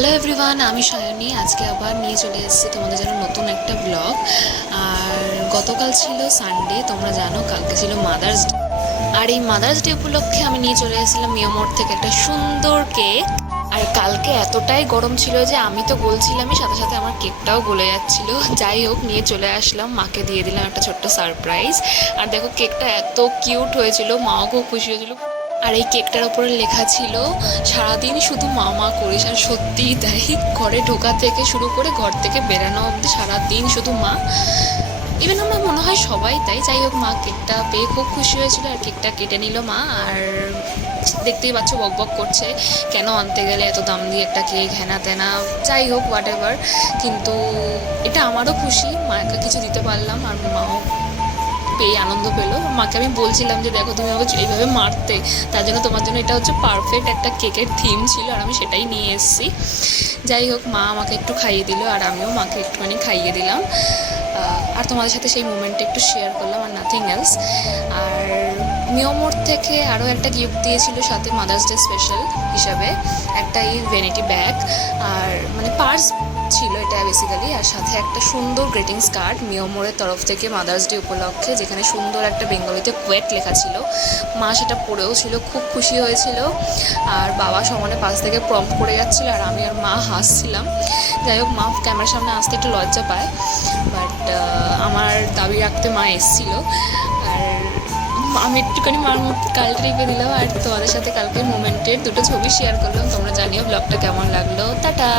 Hello everyone, আমি সায়নী। আজকে আবার নিয়ে চলে এসেছি তোমাদের জন্য নতুন একটা ব্লগ। আর গতকাল ছিল সানডে, তোমরা জানো কালকে ছিল মাদার্স ডে। আর এই মাদার্স ডে উপলক্ষে আমি নিয়ে চলে এসেছিলাম মিয়ামোড় থেকে একটা সুন্দর কেক। আর কালকে এতটাই গরম ছিল যে আমি তো গলছিলামই, সাথে সাথে আমার কেকটাও গলে যাচ্ছিল। যাই হোক, নিয়ে চলে আসলাম, মাকে দিয়ে দিলাম একটা ছোট্ট সারপ্রাইজ। আর দেখো কেকটা এত কিউট হয়েছিল, মাও খুব খুশি হয়েছিল। আর এই কেকটার ওপরে লেখা ছিল সারাদিন শুধু মা মা করিস। আর সত্যিই তাই, ঘরে ঢোকা থেকে শুরু করে ঘর থেকে বেরানো অবধি সারাদিন শুধু মা। ইভেন আমার মনে হয় সবাই তাই। যাই হোক, মা কেকটা পেয়ে খুব খুশি হয়েছিল আর কেকটা কেটে নিল মা। আর দেখতেই পাচ্ছ বক বক করছে, কেন আনতে গেলে এত দাম দিয়ে একটা কেক, হেনা তেনা। যাই হোক, হোয়াট এভার। কিন্তু এটা আমারও খুশি, মাকে কিছু দিতে পারলাম আর মাও পেয়ে আনন্দ পেলো। মাকে আমি বলছিলাম যে দেখো তুমি আমাকে এইভাবে মারতে, তার জন্য তোমার জন্য এটা হচ্ছে পারফেক্ট একটা কেকের থিম ছিল আর আমি সেটাই নিয়ে এসেছি। যাই হোক, মা আমাকে একটু খাইয়ে দিল আর আমিও মাকে একটুখানি খাইয়ে দিলাম। আর তোমাদের সাথে সেই মুমেন্টটা একটু শেয়ার করলাম, আর নাথিং এলস। আর মিওমোর থেকে আরও একটা গিফট দিয়েছিল সাথে মাদার্স ডে স্পেশাল হিসাবে, একটা এই ভ্যানিটি ব্যাগ আর মানে পার্স ছিল এটা বেসিক্যালি। আর সাথে একটা সুন্দর গ্রিটিংস কার্ড মিওমোরের তরফ থেকে মাদার্স ডে উপলক্ষে, যেখানে সুন্দর একটা বেঙ্গলিতে কোয়েট লেখা ছিল। মা সেটা পড়েও ছিল, খুব খুশি হয়েছিল। আর বাবা সমানে পাশ থেকে প্রম্পট করে যাচ্ছিল আর আমি আর মা হাসছিলাম। যাই হোক, মা ক্যামেরার সামনে আসতে একটু লজ্জা পায়, বাট আমার দাবি রাখতে মা এসেছিল। আর আমি একটুখানি মার মধ্যে কালটা রেখে দিলাম আর তোমাদের সাথে কালকের মোমেন্টের দুটো ছবি শেয়ার করলাম। তোমরা জানিও ব্লগটা কেমন লাগলো। টাটা।